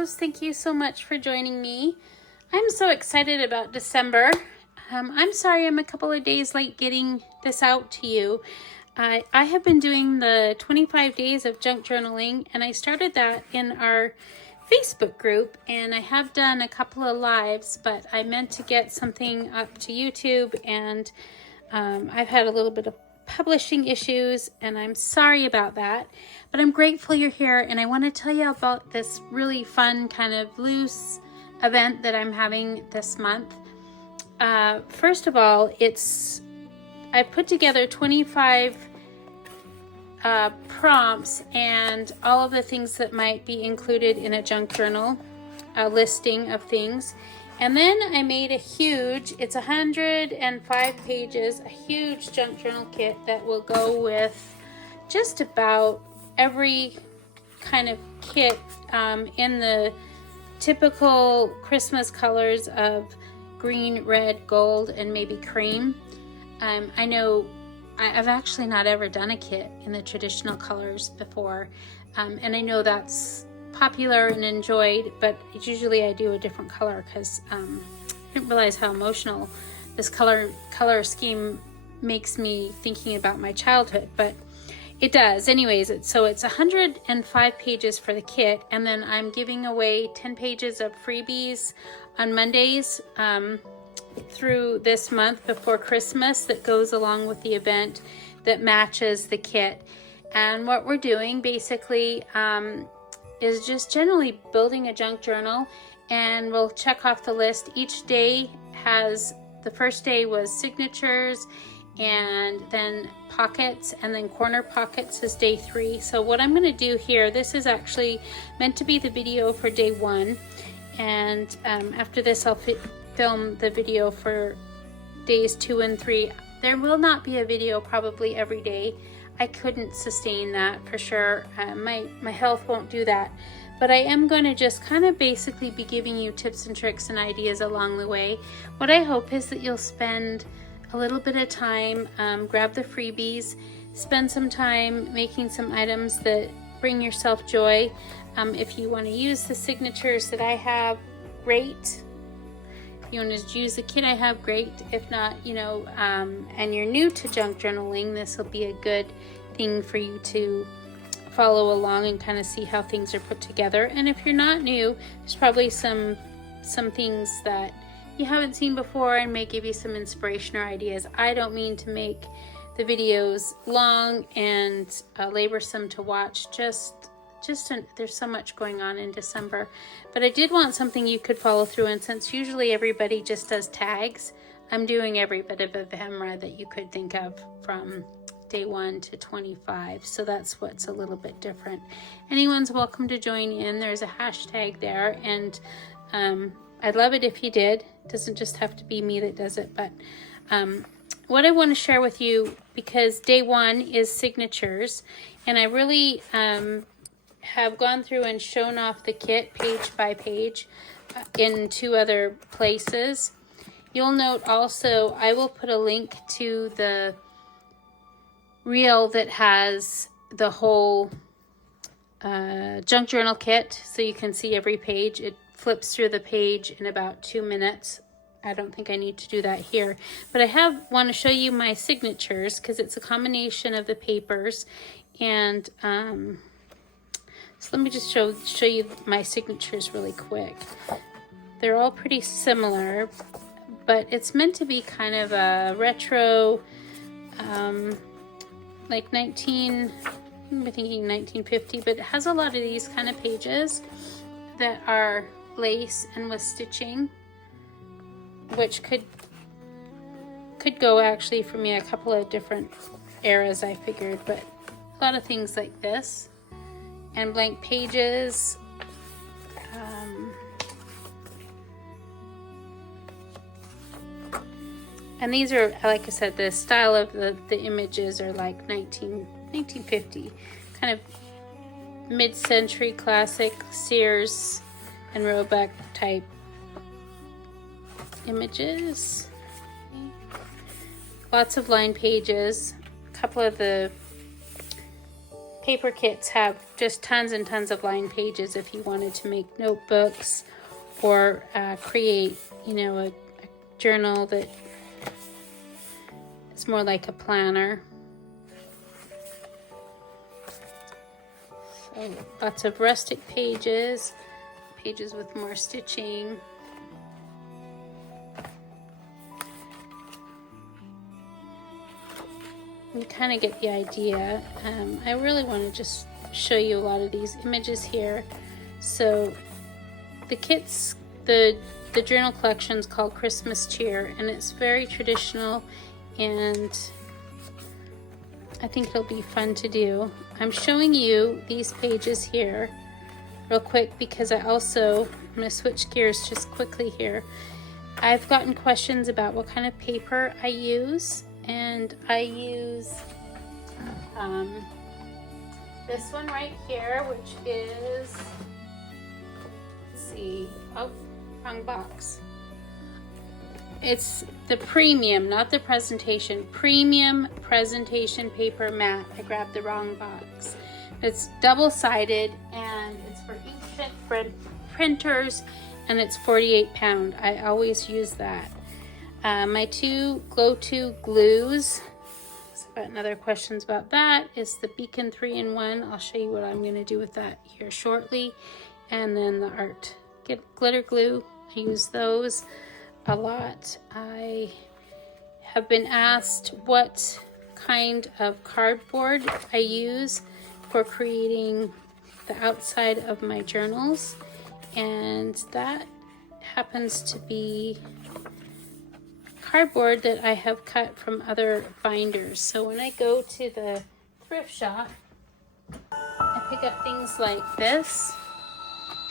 kiddos. Thank you so much for joining me. I'm so excited about December. I'm sorry I'm a couple of days late getting this out to you. I have been doing the 25 days of junk journaling, and I started that in our Facebook group, and I have done a couple of lives, but I meant to get something up to YouTube, and I've had a little bit of publishing issues, and I'm sorry about that, but I'm grateful you're here, and I want to tell you about this really fun kind of loose event that I'm having this month. First of all, I put together 25 prompts and all of the things that might be included in a junk journal, a listing of things. And then I made it's 105 pages, a huge junk journal kit that will go with just about every kind of kit in the typical Christmas colors of green, red, gold, and maybe cream. I know I've actually not ever done a kit in the traditional colors before, and I know that's popular and enjoyed, but usually I do a different color because I didn't realize how emotional this color scheme makes me thinking about my childhood, but it does. Anyways, so it's 105 pages for the kit, and then I'm giving away 10 pages of freebies on Mondays through this month before Christmas that goes along with the event that matches the kit. And what we're doing basically is just generally building a junk journal, and we'll check off the list. Each day the first day was signatures, and then pockets, and then corner pockets is day 3. So what I'm going to do here, this is actually meant to be the video for day 1, and after this I'll film the video for days 2 and 3. There will not be a video probably every day. I couldn't sustain that for sure. My health won't do that. But I am going to just kind of basically be giving you tips and tricks and ideas along the way. What I hope is that you'll spend a little bit of time, grab the freebies, spend some time making some items that bring yourself joy. If you want to use the signatures that I have, great. If you want to use the kit I have, great. If not, and you're new to junk journaling, this will be a good thing for you to follow along and kind of see how things are put together. And if you're not new, there's probably some things that you haven't seen before and may give you some inspiration or ideas. I don't mean to make the videos long and laborsome to watch. There's so much going on in December, but I did want something you could follow through, and since usually everybody just does tags, I'm doing every bit of ephemera that you could think of from day 1 to 25, so that's what's a little bit different. Anyone's welcome to join in. There's a hashtag there, and I'd love it if you did. It doesn't just have to be me that does it, but what I want to share with you, because day 1 is signatures, and I really have gone through and shown off the kit page by page in 2 other places. You'll note also I will put a link to the reel that has the whole junk journal kit, so you can see every page. It flips through the page in about 2 minutes. I don't think I need to do that here, but I want to show you my signatures because it's a combination of the papers, and so let me just show you my signatures really quick. They're all pretty similar, but it's meant to be kind of a retro, like I'm thinking 1950, but it has a lot of these kind of pages that are lace and with stitching, which could go actually for me a couple of different eras, I figured, but a lot of things like this. And blank pages. And these are, like I said, the style of the images are like 1950, kind of mid-century classic Sears and Roebuck type images. Lots of line pages. A couple of the paper kits have just tons and tons of lined pages if you wanted to make notebooks or create, you know, a journal that is more like a planner. So lots of rustic pages, pages with more stitching. You kind of get the idea. I really want to just show you a lot of these images here. So the kits, the journal collection is called Christmas Cheer, and it's very traditional, and I think it'll be fun to do. I'm showing you these pages here real quick because I'm going to switch gears just quickly here. I've gotten questions about what kind of paper I use, and I use this one right here, which is, let's see, oh, wrong box. It's the premium, not the presentation, premium presentation paper matte. I grabbed the wrong box. It's double-sided, and it's for inkjet printers, and it's 48 pound. I always use that. My two go-to glues, so I've got another questions about that, is the Beacon 3-in-1. I'll show you what I'm going to do with that here shortly. And then the art glitter glue, I use those a lot. I have been asked what kind of cardboard I use for creating the outside of my journals, and that happens to be cardboard that I have cut from other binders. So when I go to the thrift shop, I pick up things like this,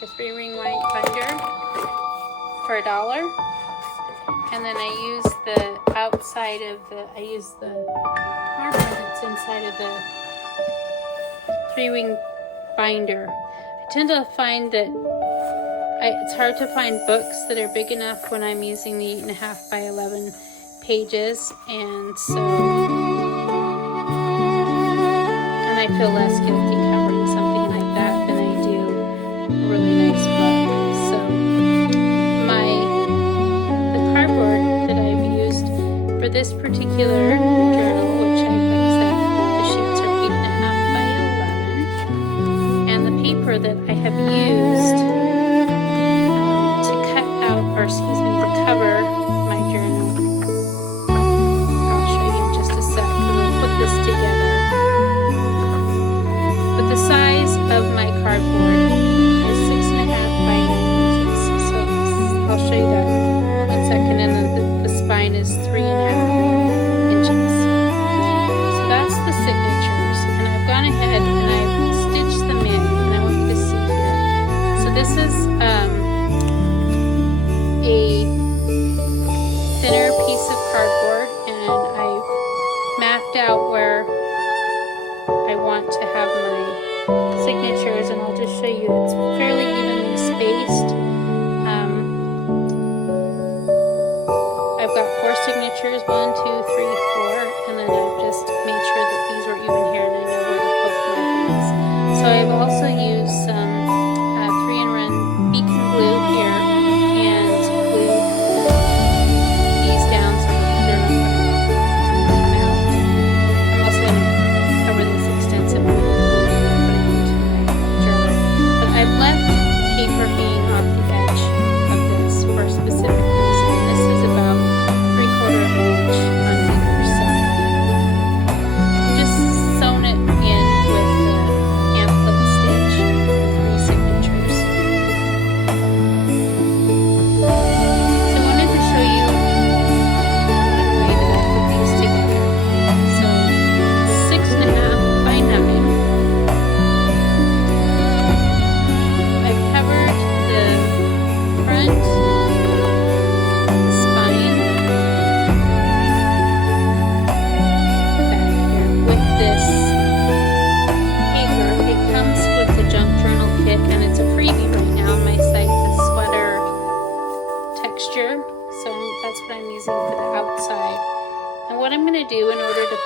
a 3-ring white binder for $1. And then I use the outside of I use the cardboard that's inside of the 3-ring binder. I tend to find that it's hard to find books that are big enough when I'm using the 8.5 by 11 pages, and I feel less guilty covering something like that than I do a really nice book. So the cardboard that I've used for this particular journal, which like I said, the sheets are 8.5 by 11, and the paper that I have used to cover my journal. I'll show you in just a sec, and we'll put this together. But the size of my cardboard is 6.5 by 9 inches. So I'll show you that in 1 second, and then the spine is 3.5 inches. So that's the signatures, and I've gone ahead and I've stitched them in, and I want you to see here. So this is a thinner piece of cardboard, and I've mapped out where I want to have my signatures, and I'll just show you it's fairly evenly spaced. I've got 4 signatures, 1, 2, 3, 4, and then I've just made sure that these were even here, and I know where to put my things. So I've also used some 3-in-1 Beacon glue here, and glued these down so that they're not going to melt. I'm also going to cover this extensively with glue before putting it into my journal. But I've left paper being off the edge of this for a specific reason. And this is about 3/4 of an inch on either side. I've just sewn it in with the pamphlet stitch.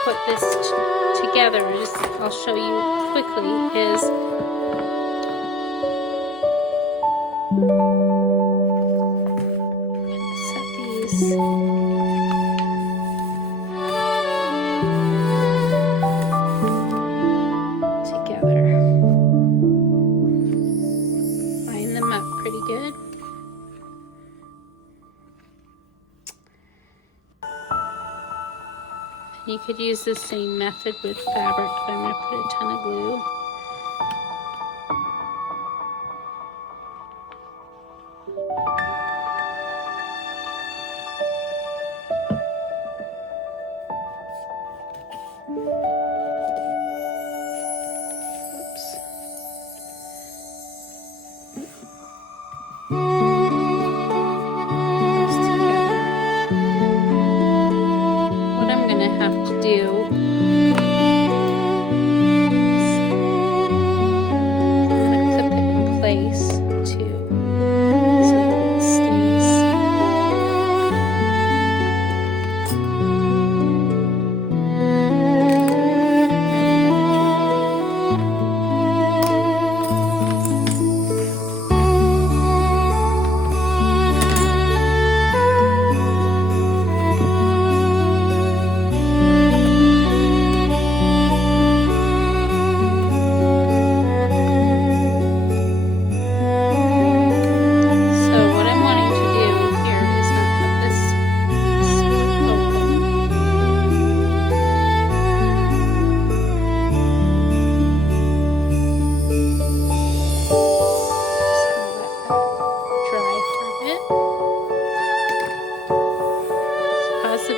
put this together, I'll show you quickly, is set these together. Line them up pretty good. You could use the same method with fabric, but I'm going to put a ton of glue.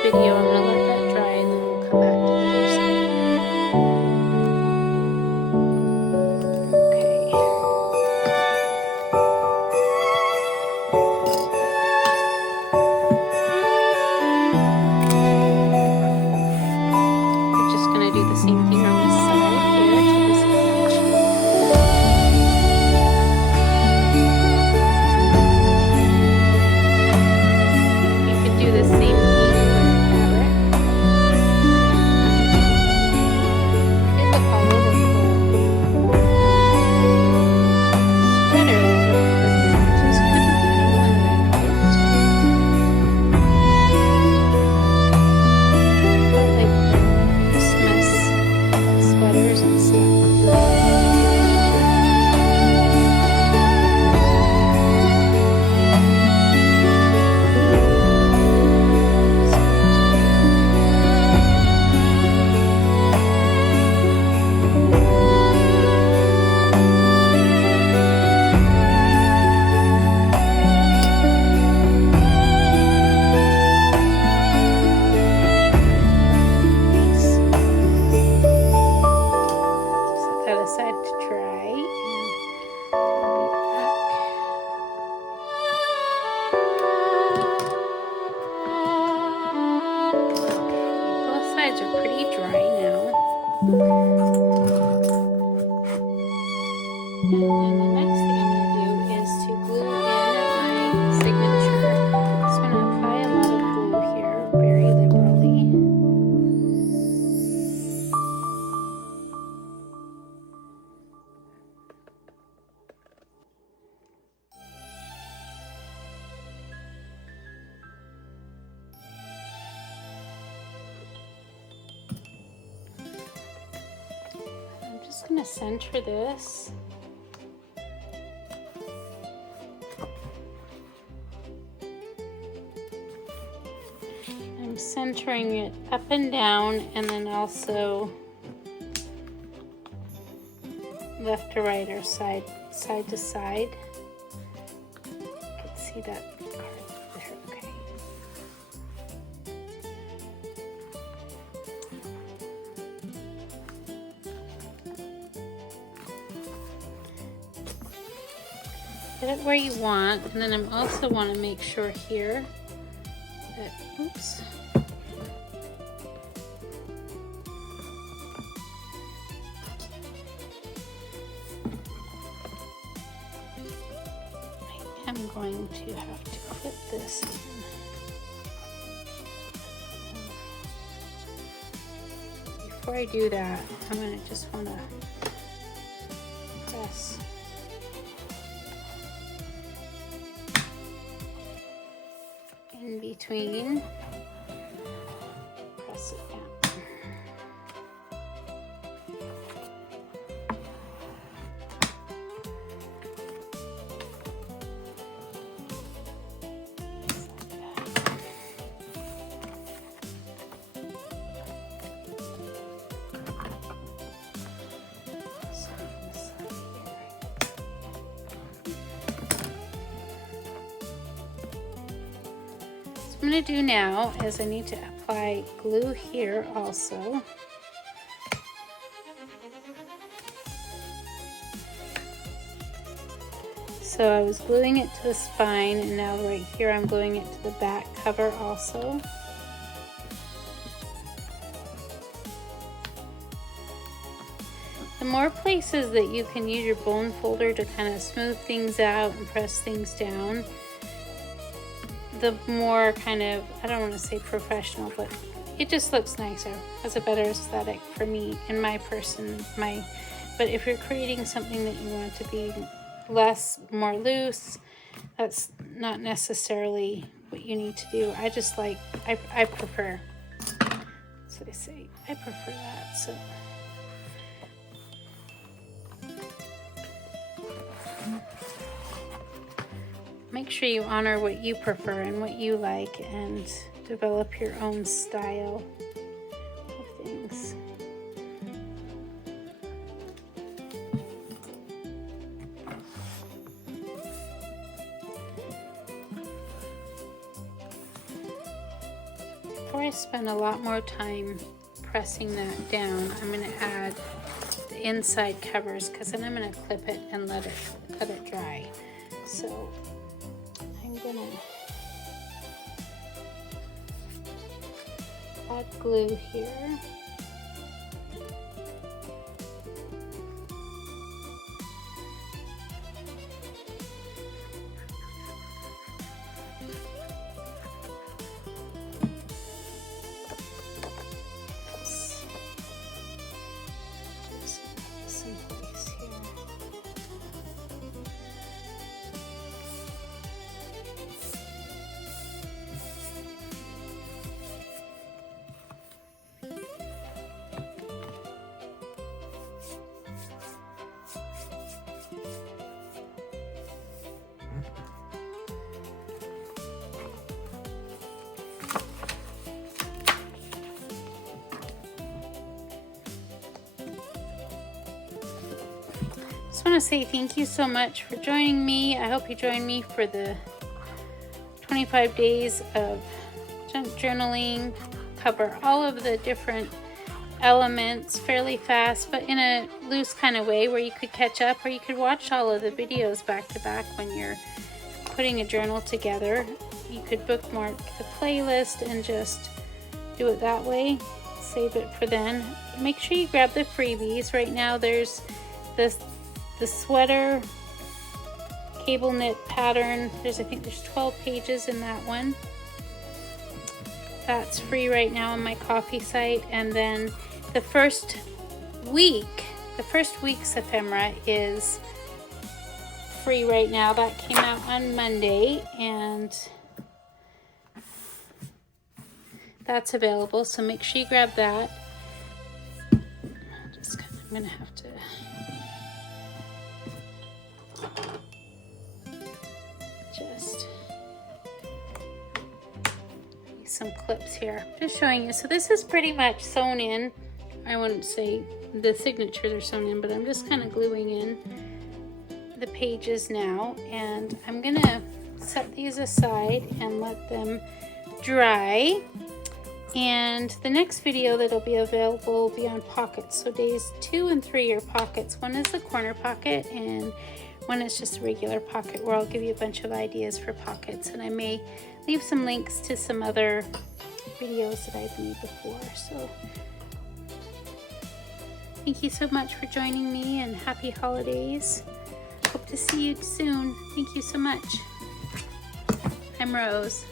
Video. I'm going to let that dry and then we'll come back to the other side. Okay. We're just going to do the same thing on this side here to this edge. You could do the same thing. Are pretty dry now. And then the next thing I'm going to do is to glue in my signature. So I'm going to apply a lot of glue here, very liberally. I'm just going to center this. I'm centering it up and down, and then also left to right or side to side. You can see that card there, okay. Get it where you want, and then I also want to make sure here that, oops. I'm going to have to clip this in. before I do that, I'm gonna just wanna press in between, press it down. What I'm going to do now is I need to apply glue here also. So I was gluing it to the spine, and now right here I'm gluing it to the back cover also. The more places that you can use your bone folder to kind of smooth things out and press things down, the more kind of, I don't want to say professional, but it just looks nicer, has a better aesthetic for me and my person. But if you're creating something that you want to be more loose, that's not necessarily what you need to do. I just like, I prefer, so I say, I prefer that. So make sure you honor what you prefer and what you like and develop your own style of things. Before I spend a lot more time pressing that down, I'm going to add the inside covers, because then I'm going to clip it and let it dry. So I'm going to add glue here. I want to say thank you so much for joining me. I hope you join me for the 25 days of junk journaling. Cover all of the different elements fairly fast, but in a loose kind of way where you could catch up, or you could watch all of the videos back to back when you're putting a journal together. You could bookmark the playlist and just do it that way. Save it for then. Make sure you grab the freebies. Right now there's the sweater cable knit pattern. I think there's 12 pages in that one. That's free right now on my coffee site. And then the first week's ephemera is free right now. That came out on Monday, and that's available. So make sure you grab that. I'm gonna have to just use some clips here. Just showing you. So this is pretty much sewn in. I wouldn't say the signatures are sewn in, but I'm just kind of gluing in the pages now, and I'm gonna set these aside and let them dry. And the next video that'll be available will be on pockets. So days 2 and 3 are pockets. One is the corner pocket, and one is just a regular pocket, where I'll give you a bunch of ideas for pockets. And I may leave some links to some other videos that I've made before. So thank you so much for joining me, and happy holidays. Hope to see you soon. Thank you so much. I'm Rose.